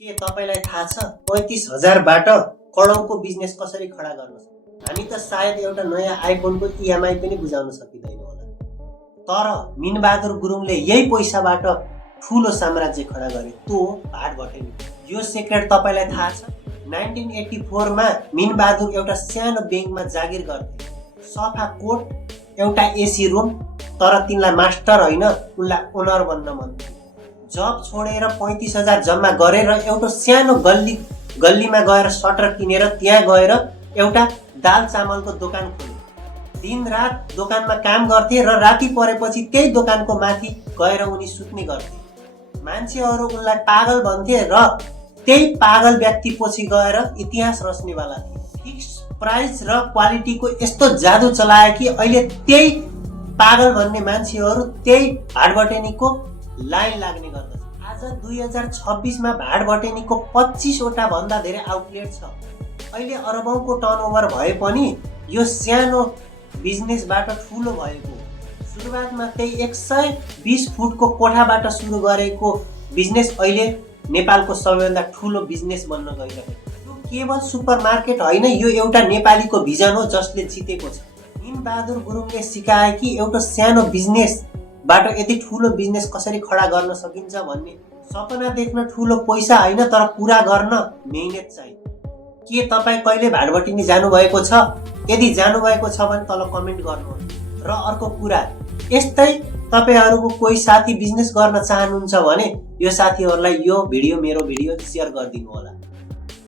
के तपाईलाई थाहा छ 35,000बाट करोडको बिजनेस कसरी खडा गर्न सक्छ? हामी त सायद एउटा नयाँ आइफोनको इएमआई पनि बुझाउन सकिँदैन होला। तर मिनबहादुर गुरुङले यही पैसाबाट ठुलो साम्राज्य खडा गरे, त्यो भाटभटेनी। यो सिक्रेट तपाईलाई थाहा छ? 1984 मा मिनबहादुर एउटा सानो ब्याङ्कमा जागिर गर्थे। सफा कोट, एउटा एसी रुम, तर तिनलाई मास्टर होइन, उनलाई ओनर बन्न मन थियो। जब छोडेर 35,000 जम्मा गरेर एउटा सानो गल्लीमा गएर सटर किनेर त्यहाँ गएर एउटा दाल चामलको दोकान खोले। दिनरात दोकानमा काम गर्थे र राति परेपछि त्यही दोकानको माथि गएर उनी सुत्ने गर्थे। मान्छेहरू उनलाई पागल भन्थे र त्यही पागल व्यक्ति पछि गएर इतिहास रच्नेवाला थिए। फिक्स प्राइस र क्वालिटीको यस्तो जादु चलाए कि अहिले त्यही पागल भन्ने मान्छेहरू त्यही भाटभटेनीको लाइन लाग्ने गर्दछ। आज 2026 मा भाटभटेनीको 25 वटा भन्दा धेरै आउटलेट छ। अहिले अरबौंको टर्नओभर भए पनि यो सानो बिजनेसबाट ठुलो भएको। सुरुवातमा त्यही 120 फुटको कोठाबाट सुरु गरेको बिजनेस अहिले नेपालको सबैभन्दा ठुलो बिजनेस बन्न गइरहेको छ। यो केवल सुपरमार्केट होइन, यो एउटा नेपालीको भिजन हो जसले जितेको छ। मिनबहादुर गुरुङले सिकाए कि एउटा सानो बिजनेसबाट यति ठुलो बिजनेस कसरी खडा गर्न सकिन्छ भन्ने। सपना देख्न ठुलो पैसा होइन, तर पुरा गर्न मेहनत चाहियो। के तपाईँ कहिले भाटभटेनी जानुभएको छ? यदि जानुभएको छ भने तल कमेन्ट गर्नुहोला। र अर्को कुरा, यस्तै तपाईहरूको कोही साथी बिजनेस गर्न चाहनुहुन्छ भने यो साथीहरूलाई यो भिडियो मेरो भिडियो सेयर गरिदिनु होला।